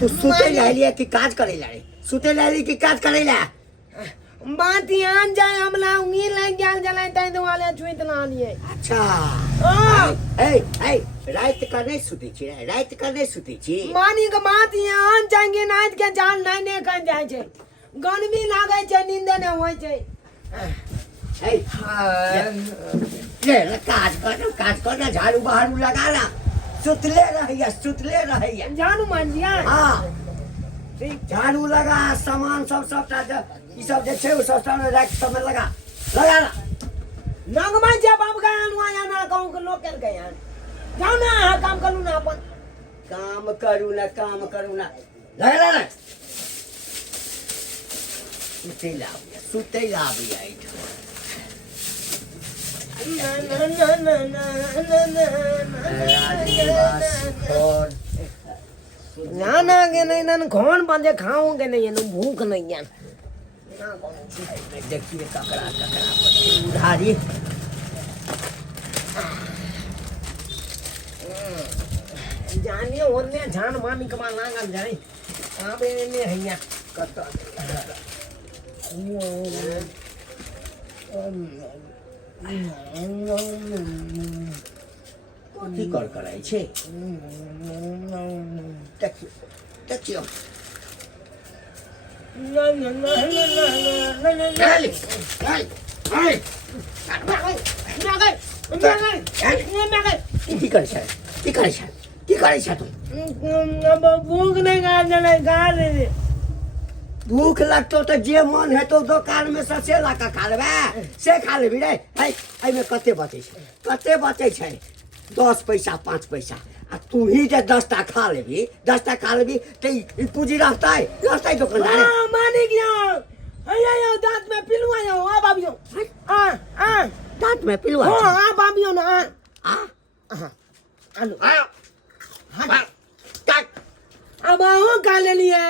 तू सुते लाली की काज करे ला सुते लाली की काज करे ला बात यान जाए हमला उंगी लग जाल जलाए तै तो वाले छुइत ना लिए अच्छा रात का नहीं सुती छी रात का नहीं सुती छी मानी के बात यान जाएंगे नाइट के जान नहीं ने कर जाए छे गर्मी लागे छे नींद न होय छे ले काज कर ना झाड़ू बहारू लगा ना सुतले रहिया जानू मान दिया हां झाड़ू लगा सामान सबटा ई सब जे छे ओ सबटा में रख सब में लगा ना नगमा जे बाप का अनुआ या ना कहूं के लोग कर गए जाओ ना काम करू ना अपन काम करू ना लगा ना सुते लाबिया ना के नहीं नन कौन पंजे खाऊं के नहीं नु भूख नहीं जान देखिए ककड़ा उधारी जानिए ओने जान मामी कमा लांगन जाए आबे ने हैया कत की कर कराय छे देखियो की करे छे तू भूख नहीं गा ले भूख लगतो तो जे मन है तो दुकान में से लाका खा लेबे से खा लेबी रे आई में कते बचे छे 10 पैसा 5 पैसा आ तू ही जे 10 टा खा लेबी तो ई पूंजी रहता है दुकानदार हां मानी गया अयो दांत में पिलवा यो आ बाबियो आ दांत में पिलवा हां आ बाबियो ना आ आलू हां तक अब हो खा ले लिए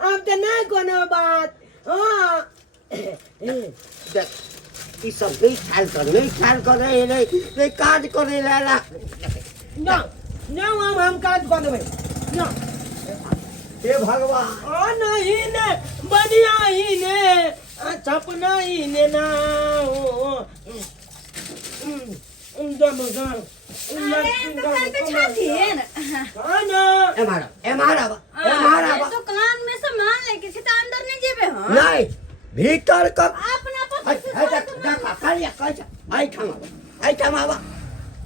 अब तो नहीं कोनो बात हां देख ई सब नहीं ख्याल कर नहीं काज करे ला ना हम काज कर देबे ना हे भगवान ओ नहीं ने बढ़िया ही ने सपना ही ने ना दम गान तो कान में सामान लेके से अंदर नहीं जेबे हां नहीं भीतर का अपना आई ठमावा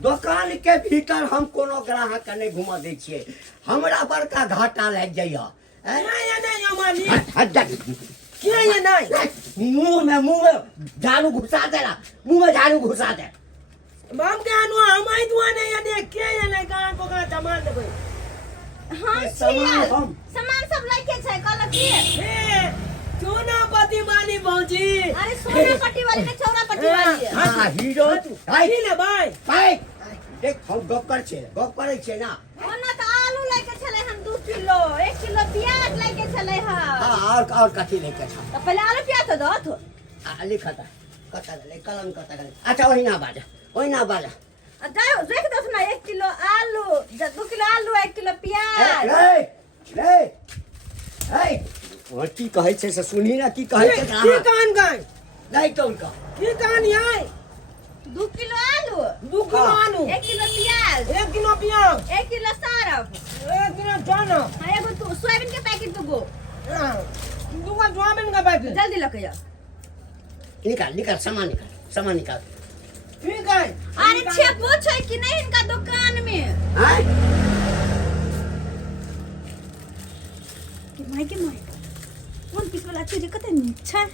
दुकान के भीतर हम कोनो ग्राहक के नहीं घुमा दे छिए हमरा बड़का घाटा लग जाइया नहीं मानी क्या ये नहीं मुंह में झाड़ू घुसा दे बाप के अनु हमाई दुआ नहीं या देख के ये नहीं कहां को का सामान देबे हां सामान सब लेके छै कल की हे सोना पति वाली भौजी अरे सोना पट्टी वाली ने चौरा पट्टी वाली हां हीरो आई ले भाई देख हम गप करे छे ना ओना त आलू लेके चले हम 2 किलो 1 किलो प्याज लेके चले हां और कथी लेके छ तो पहले आलू प्याज तो दो तो लिखता कता ले कलम कता ले अच्छा वही ना बाजा जाओ देख दो ना 1 किलो आलू 2 किलो आलू 1 किलो प्याज ले और की कहै छै से सुनी ना की कहै छै की कान गए नहीं तो उनका की कान आए 2 किलो आलू 2 किलो आलू 1 किलो प्याज 1 किलो प्याज 1 किलो सरफ 1 किलो चना एगो तू सोयाबीन के पैकेट दूगो दूगो सोयाबीन का पैकेट जल्दी लेके जा निकाल सामान निकाल ठीक है अरे छेपो छै कि नहीं इनका दुकान में हैं के माय कौन पीस वाला चीज कते नीक छै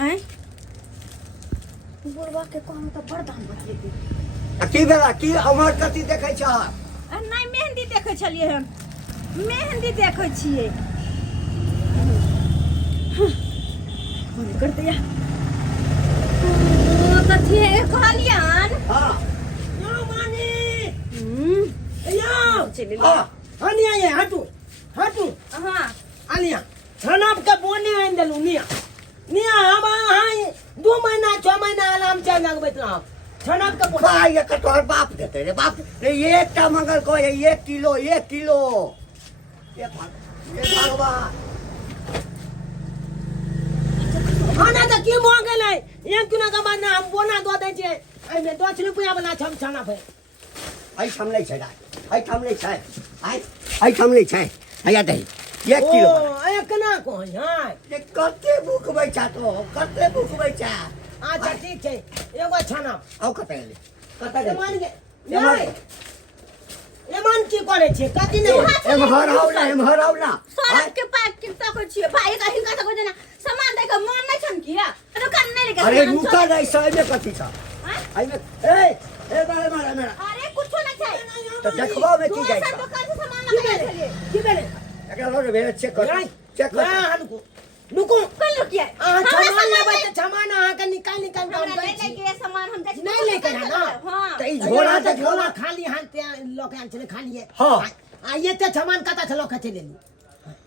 हैं बुरवा के कहूं त बड़ दाम बतिए की भेला की हमर कथी देखै छ नहीं मेहंदी देखे छलिए हम मेहंदी देखे छिए कौन कर दिया कथी है कहलियन हां यो मानी यो चले हनिया ये हटू हां आलिया खाना का बोने आइन दलू निया हम हां 2 महीना 6 महीना आराम से लगबैत रह छनक के बोल भाई ये तो तोहर बाप देते रे बाप रे एक टा मंगल को 1 किलो ये भगवान खाना तो की मांगे नहीं एक किलो का बाद हम बोना दो दे छे आई में 10 रुपया वाला छम छाना पे आई थमले छै आई थमले छै आई थमले छै आया दे 1 किलो ओ एक ना को हां ये कते भूख बैठा तो कते भूख बैठा अच्छा ठीक है एगो छाना आओ कते ले कते ले मान के नहीं एमन की करे छे कति नहीं एम हराउला सड़क के पास कितना को छिए भाई का हिंगा को जना सामान दे के मन नहीं छन किया दुकान नहीं लेके अरे रुका नहीं सही में कथी छ आई में ए मारा अरे कुछ नहीं छै तो देखबा में की जाय दूसरा दुकान से सामान लगा चलिए की बेले एकरा लो रे चेक कर हनको नुको कल रुकिए सामान लेबै त सामान अहाँ के निकाल का हमरा नहीं लेके सामान हम नहीं लेके ना हां त ई झोला खाली हाथ लोके आन चले खाली है हां आ ये ते सामान कता छ लोके चले ली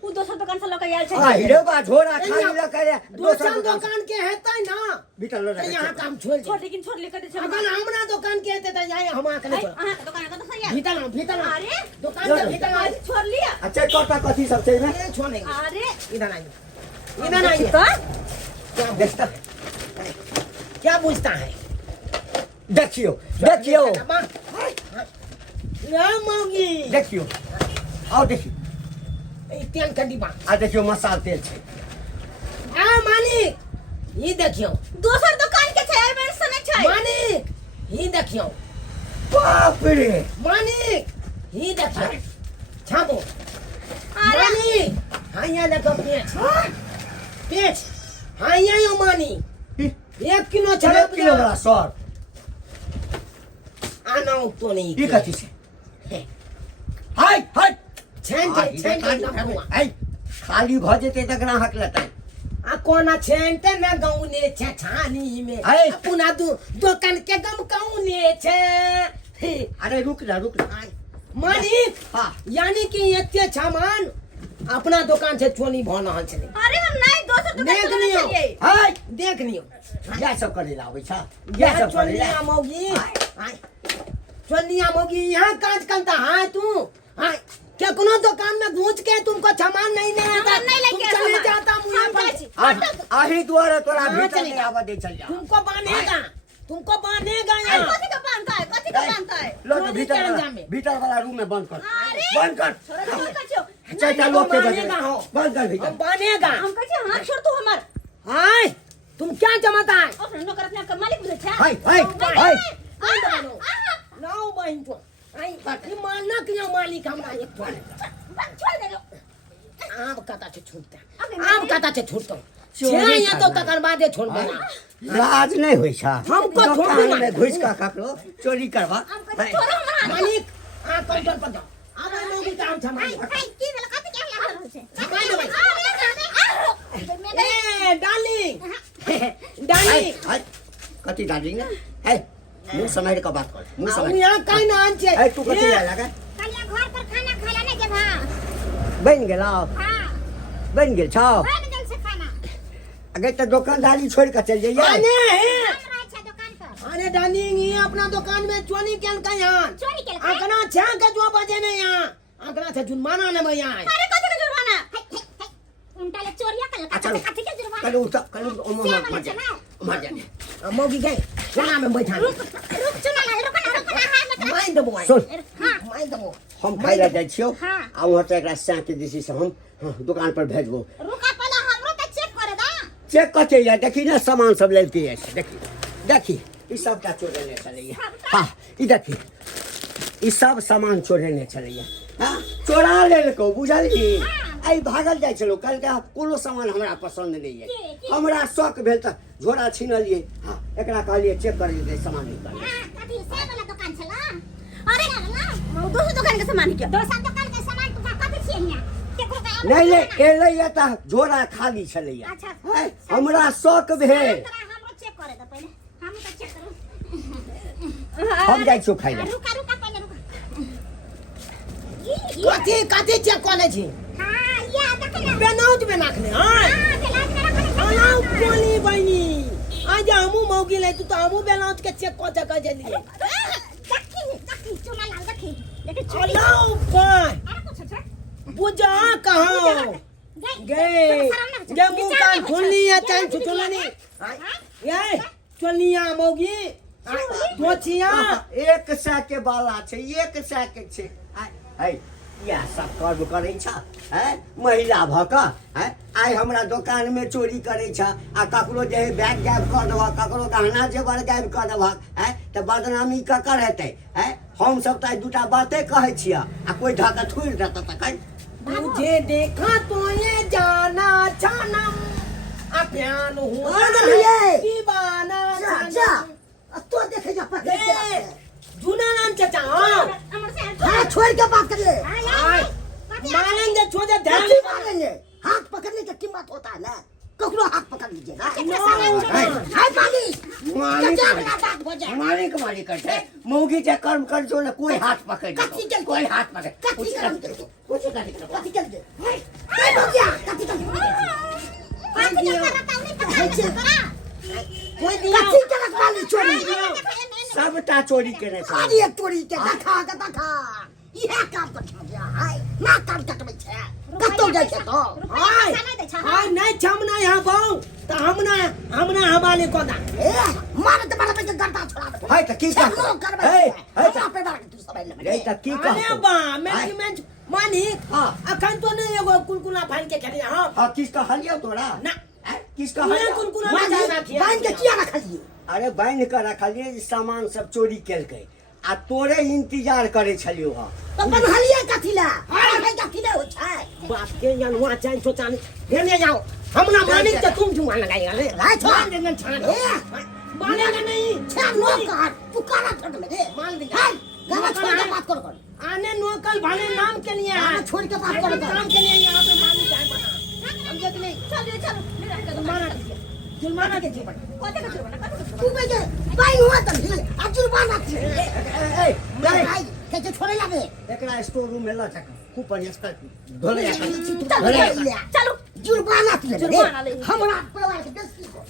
उ दूसरा दुकान से लेके आयल छै आ रे बा झोला खाली ल करे दूसरा दुकान के हेतै ना भीतर लो यहाँ काम छोड़ छोड़ लेकिन छोड़ लेकर दे छै अगर हमरा दुकान के हेतै त जाय हम आके नहीं छोड़ अहाँ के दुकान का तो सही है भीतर अरे दुकान के भीतर आज छोड़ लिया अच्छा कटा कथी सब छै में ये छोड़ेंगे अरे इधर आइए इधर आइए तो क्या देखता क्या पूछता है देखियो या मौगी देखियो आओ देखियो तेल का डिब्बा आ देखियो मसाला तेल छै आ मालिक ये देखियो दूसर दुकान के छै में सने छै मालिक ये देखियो बाप रे मालिक ये देखियो छापो अरे मालिक हाँ यहाँ देखो पेच हाँ यहाँ यो मानी 1 किलो चलो 1 किलो वाला सर आना तो नहीं ई कथी छै हाय छेन आई खाली भ जेते त ग्राहक लेतै आ कोना छेनते न गौने छे छानी में है। पुना दुकान के गम गौने छे अरे रुक ना मालिक हाँ यानी कि एते सामान अपना दुकान से चोरी भना छे अरे हम नहीं दूसर दुकान देख से लेके लियो चलिए हाय देख लियो या सब करे लाबै छ या या सब करे चोलिया मौगी चोलिया मौगी यहाँ कांच कंता हां तू हां क्या कोनो दुकान में घुस के तुमको सामान नहीं आता हम नहीं लेके तुम चले सामान। जाता मुझे हम पर कैसे? आही द्वारा तोरा हाँ, भीतर चलेगा। नहीं आवा दे चल जा तुमको बांधेगा अरे यहाँ कथी का बांधता है कथी का बांधता है लो तो चोरी भीतर के वाला अंजाम में। भीतर वाला रूम में बंद कर अरे बंद कर छोड़ दो कछो चाचा लोग के बांधेगा हो बंद कर भीतर हम बांधेगा हम कछे हाथ छोड़ तू हमर हाय तुम क्या जमाता है और नौकर अपने आपका मालिक बुझे छै हाय लाओ बहन को आई ये मानना कि ये मालिक हमरा एक तो छोड़ दे दो आप कता से छूटता अबे आप कता से छूटता चोरी छे या तो करना। तकर बादे छोड़ देना लाज नहीं होई छ हमको छोड़ दुकान देना। में घुस का ककरो चोरी करवा हम कछे छोड़ो हमरा मालिक आ कंट्रोल पर जाओ अब लोगी काम छमाई की भेल कथी के लागल रहै छै छमाई देबै अरे ए डार्लिंग हाय कथी डालिंग है मुंह समार के बात कर मुंह अब समार यहाँ कहीं ना आन छे है तू कथी लगा कलिया घर पर खाना खाला नहीं जेबा बन गेला हां बन गेल छौ बन गेल छै खाना अगर तो दुकानदारी छोड़ के चल जाइए आने हम रहै छै दुकान पर अरे डार्लिंग ये अपना दुकान में चोरी केल का यहाँ चोरी केल आंकड़ा छे के जो बजे ने यहाँ आंकड़ा से जुर्माना ने मैं यहाँ अरे कथी का जुर्माना उनका ले चोरिया कल अच्छा कथी के जुर्माना कल उठ कल मर जाने मौगी गए कोना में बैठा रुक चुना रुक ना माइन दबो सुन हां माइन दबो हम खाइ ला जाइ छियौ हाँ। आ वहाँ तो एकरा साँच दिशी से हम दुकान पर भेजबो रुका पहले हमरो त चेक करे दा चेक कते या देखी ना सामान सब लेते है देखी ई सब का चोरेने चलैया हाँ ई देखी ई सब सामान चोरेने चलैया हाँ चोरा लेलको बुझली आई भागल जाइ छलो कल के कोनो सामान हमरा पसंद नहीं है हमरा शौक भेल त झोरा छीनलिए हाँ एकरा कहलिए चेक कर दे सामान निकाल कथी से वाला दुकान छला अरे ना दूसरा दुकान के सामान के दूसरा दुकान के सामान तू कथी छिए हिया केकरो का नहीं ले एलैया त झोरा खाली छलैया अच्छा। हैं, हमरा शौक भेल हमरो चेक करे दा पहले हम त चेक करू हम जाइ छौ खाइ ला रुका पहले रुका कथी चेक कोने छी हां या देख ले बेनौज में नाखने हां हां चला मेरा आलाउ पोली बनी आ आज हमू मौगी ले तू तो हमू बेलाउज के चेक को जगह जलिए चक्की चूना लाल रखी लेकिन छोड़ी अल्लाह ऊपर अरे कुछ अच्छा बुझा कहां गए ये मुंह कान खोल लिया चाहे चुचला नहीं ये चलिया मौगी तोचिया एक सौ के बाला छे, एक सौ के छे। है या सब कर्म करे छ, है महिला भक, है आइ हमरा दुकान में चोरी करे छ, आ ककरो जे बैग गायब कर देबक, ककरो गहना जेवर गायब कर देबक, है त बदनामी ककर हेतै, है हम सब त दूटा बाते कहै छियै, आ कोई ढक थुर देत त कहि मुझे देखा तो ये जाना जानम अभियान हुआ दीवाना जा तो देखे जा पकड़ के जूना नाम चाचा हां अमर से हां छोड़ के बात कर ले मारेंगे छोड़ दे ध्यान नहीं मारेंगे हाथ पकड़ने का कीमत होता है ना ककरो हाथ पकड़ लीजिएगा हाय मालिक मालिक करते मौगी जे कर्म कर जो ना कोई हाथ पकड़ कथी चल कोई हाथ पकड़ कथी कर कुछ कर कथी चल दे हाय हो गया कथी चल कोई दिया कथी चलत वाली चोरी सबटा चोरी करे छ अरे चोरी के देखा ये काम कर गया हाय ना काम करबे छे कतो जाय छे तो हाय हाय नहीं छमना यहां बहु तो हमना हवाले को दा ए मार त मार पे गर्दा छोड़ा दे है त की कर करबे है पे बार तू सब ले रे त की कर अरे बा मैनेजमेंट मानी हां अखन तो नहीं एगो कुलकुला फाइन के खेली हां हां किसका हलियो तोरा ना किसका मैं हलियो कुलकुला में जाना किया बांध के किया रखा लिए अरे बांध कर रखलिए सामान सब चोरी केलकै आ तोरे इंतजार करे छलियो हां तो बनहलिए कथी ला हाय कथी ला हो छै बात के यान वहां चाहे सोचाने लेने जाओ हमना मानिक तो तुम जुआ लगाएगा रे राय छोड़ देंगे छान मानेगा नहीं छे नो कर तू काला छोड़ ले मान दे हाय गाना छोड़ के बात कर आने नोकल भाने नाम के लिए है छोड़ के बात कर नाम के लिए यहां पे मानी जाए बना समझे कि नहीं चलो जुर्माना के जी कोते का जुर्माना तू बेजे बाई हुआ त अब जुर्माना छे ए नहीं के छोड़े लागे एकरा स्टोर रूम में ला चक कूपन इसका धोले चलो जुर्माना जुर्माना ले हमरा परिवार के 10 को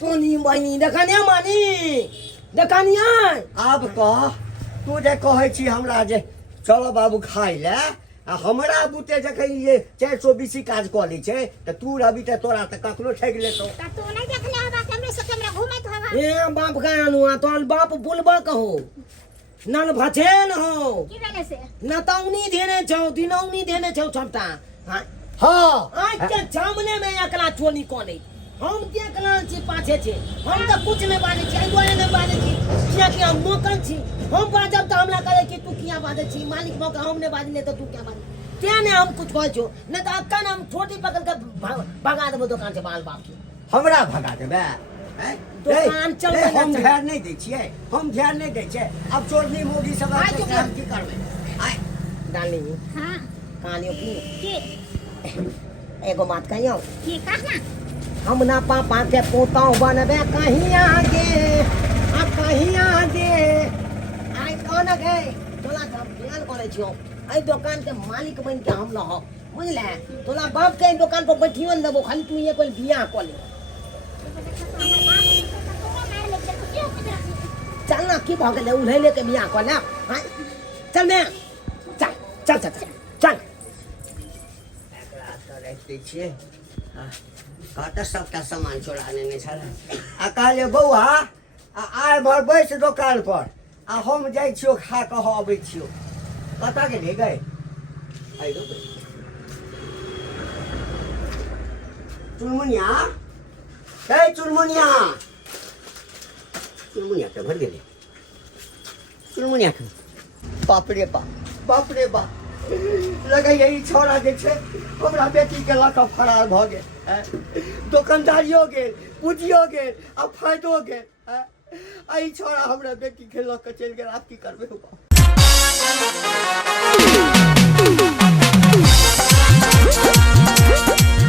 तो नहीं मानी देखनिया मानी देखनिया आब कह तू जे कहै छी हमरा जे चलो बाबू खाइ ले आ हमरा बुते जखन ये 420 काज क लै छै त तू रवि त तोरा त ककरो ठेक लेतो तो नहीं देखले हवा कैमरे से कैमरा घुमैत हवा ए बाप का अनुआ तो बाप बुलबा कहो नन भछेन हो की भेले से न तौनी देने छौ दिनौनी देने छौ सबटा हां हां आज के सामने में एकला चोली कोने हम देखला छी पाछे छे हम त कुछ नहीं बाजे छी दुआरे नहीं बाजे छी किया कि हम नौकर छी हम बाजब त हमला करे कि तू किया बाजे छी मालिक मौका हमने बाज ले तो तू क्या बाजे क्या ने हम कुछ कह छो न त अक्का हम छोटी पकड़ के भगा देबो दुकान से बाल बाप के हमरा भगा देबे दुकान चल हम ध्यान नहीं दै छियै हम ध्यान नहीं दै छियै अब चोरनी मोगी सब हम की करबै आइ डाली हां कहानियों की एगो बात कहियो की कहना हम ना पापा के पोताओ बनबे कहीं आगे आई कौन गए तोला हम ध्यान करे छियो आई दुकान के मालिक बन के हम न हो बुझले तोला बाप के दुकान पर बैठियो न देबो खाली तू ये कोई बियाह कर ले चल ना की भ गेले उलहे लेके बियाह कर ले हां चल मैं चल चल चल चल एकरा त रखते छियै कत सबटा सामान चोरा लेने छले आ कहले बौआ आ आइ भर बैस दुकान पर आ हम जाइ छियो खा कह अबै छियो कतऽ गेलै गए आइ रो चुनमुनिया हे चुनमुनिया चुनमुनिया के भर गेलै चुनमुनिया के बाप रे बाप लगैया ई छोरा जे छै हमरा बेटी के लऽ कऽ फरार भऽ गेल दुकानदारियो गेल पूंजियो गेल आ फायदो गेल आ ई छोरा हमरा बेटी के लऽ कऽ चलि गेल आब की करबै